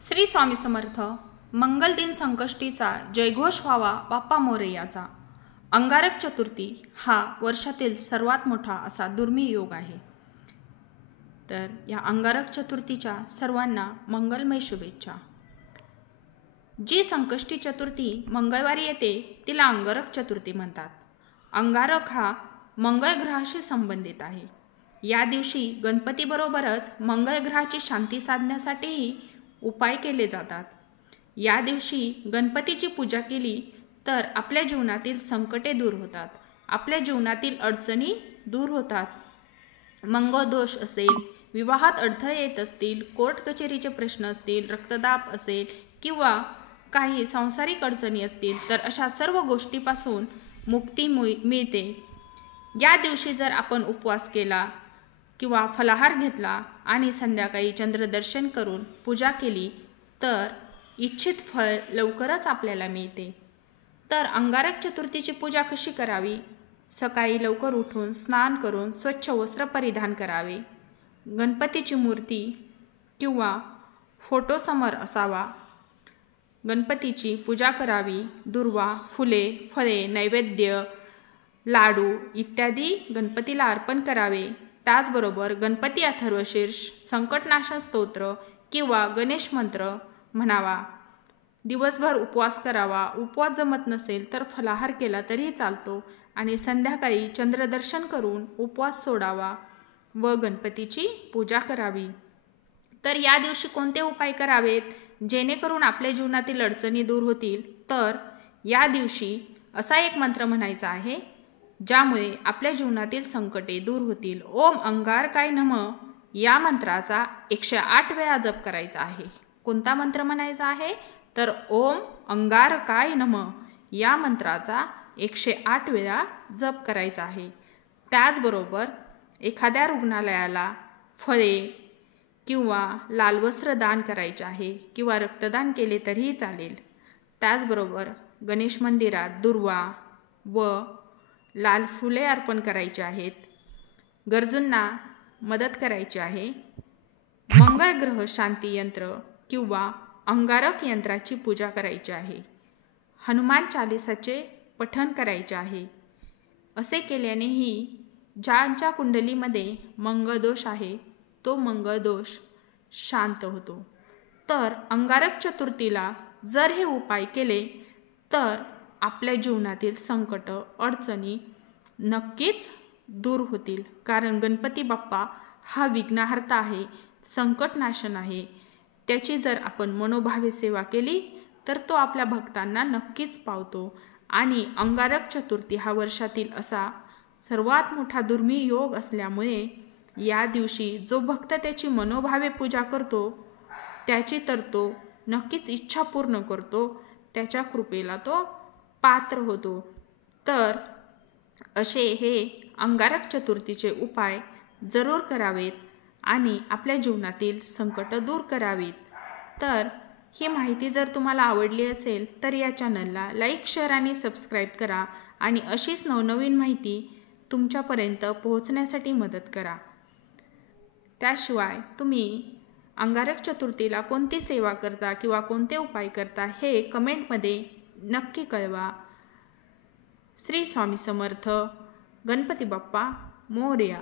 श्री स्वामी समर्थ. मंगल दिन संकष्टीचा जयघोष व्हावा बाप्पा मोरयाचा. अंगारक चतुर्थी हा वर्षातील सर्वात मोठा असा दुर्मिळ योग आहे. तर या अंगारक चतुर्थीच्या सर्वांना मंगलमय शुभेच्छा. जी संकष्टी चतुर्थी मंगळवारी येते तिला अंगारक चतुर्थी म्हणतात. अंगारक हा मंगळ ग्रहाशी संबंधित आहे. या दिवशी गणपतीबरोबरच मंगळ ग्रहाची शांती साधण्यासाठीही उपाय केले जातात. या दिवशी गणपतीची पूजा केली तर आपल्या जीवनातील संकटे दूर होतात, आपल्या जीवनातील अडचणी दूर होतात. मंगळ दोष असेल, विवाहात अडथळे येत असतील, कोर्ट कचेरीचे प्रश्न असतील, रक्तदाब असेल किंवा काही सांसारिक अडचणी असतील तर अशा सर्व गोष्टीपासून मुक्ती मिळते. या दिवशी जर आपण उपवास केला किंवा फलाहार घेतला आणि संध्याकाळी चंद्रदर्शन करून पूजा केली तर इच्छित फळ लवकरच आपल्याला मिळते. तर अंगारक चतुर्थीची पूजा कशी करावी? सकाळी लवकर उठून स्नान करून स्वच्छ वस्त्र परिधान करावे. गणपतीची मूर्ती किंवा फोटोसमोर असावा. गणपतीची पूजा करावी. दुर्वा, फुले, फळे, नैवेद्य, लाडू इत्यादी गणपतीला अर्पण करावे. त्याचबरोबर गणपती अथर्वशीर्ष, संकटनाशन स्तोत्र किंवा गणेश मंत्र म्हणावा. दिवसभर उपवास करावा. उपवास जमत नसेल तर फलाहार केला तरीही चालतो आणि संध्याकाळी चंद्रदर्शन करून उपवास सोडावा व गणपतीची पूजा करावी. तर या दिवशी कोणते उपाय करावेत जेणेकरून आपल्या जीवनातील अडचणी दूर होतील? तर या दिवशी असा एक मंत्र म्हणायचा आहे ज्यामुळे आपल्या जीवनातील संकटे दूर होतील. ओम अंगारकाय नमः या मंत्राचा 108 वेळा जप करायचा आहे. कोणता मंत्र म्हणायचा आहे? तर ओम अंगारकाय नमः या मंत्राचा 108 वेळा जप करायचा आहे. त्याचबरोबर एखाद्या रुग्णालयाला फळे किंवा लाल वस्त्र दान करायचे आहे किंवा रक्तदान केले तरीही चालेल. त्याचबरोबर गणेश मंदिरात दुर्वा व लाल फुले अर्पण करायची आहेत. गरजूंना मदत करायची आहे. मंगळ ग्रह शांती यंत्र किंवा अंगारक यंत्राची पूजा करायची आहे. हनुमान चालिसाचे पठण करायचे आहे. असे केल्यानेही ज्यांच्या कुंडलीमध्ये मंगळ दोष आहे तो मंगळ दोष शांत होतो. तर अंगारक चतुर्थीला जर हे उपाय केले तर आपल्या जीवनातील संकट अडचणी नक्कीच दूर होतील. कारण गणपती बाप्पा हा विघ्नहर्ता आहे, संकटनाशन आहे. त्याची जर आपण मनोभावे सेवा केली तर तो आपल्या भक्तांना नक्कीच पावतो. आणि अंगारक चतुर्थी हा वर्षातील असा सर्वात मोठा दुर्मिळ योग असल्यामुळे या दिवशी जो भक्त त्याची मनोभावे पूजा करतो त्याची तर तो नक्कीच इच्छा पूर्ण करतो, त्याच्या कृपेला तो पात्र होतो. तर असे हे अंगारक चतुर्थीचे उपाय जरूर करावेत आणि आपल्या जीवनातील संकट दूर करावीत. तर ही माहिती जर तुम्हाला आवडली असेल तर या चॅनलला लाईक, शेअर आणि सबस्क्राईब करा आणि अशीच नवनवीन माहिती तुमच्यापर्यंत पोहोचण्यासाठी मदत करा. त्याशिवाय तुम्ही अंगारक चतुर्थीला कोणती सेवा करता किंवा कोणते उपाय करता हे कमेंटमध्ये नक्की कळवा. श्री स्वामी समर्थ. गणपती बाप्पा मोरया.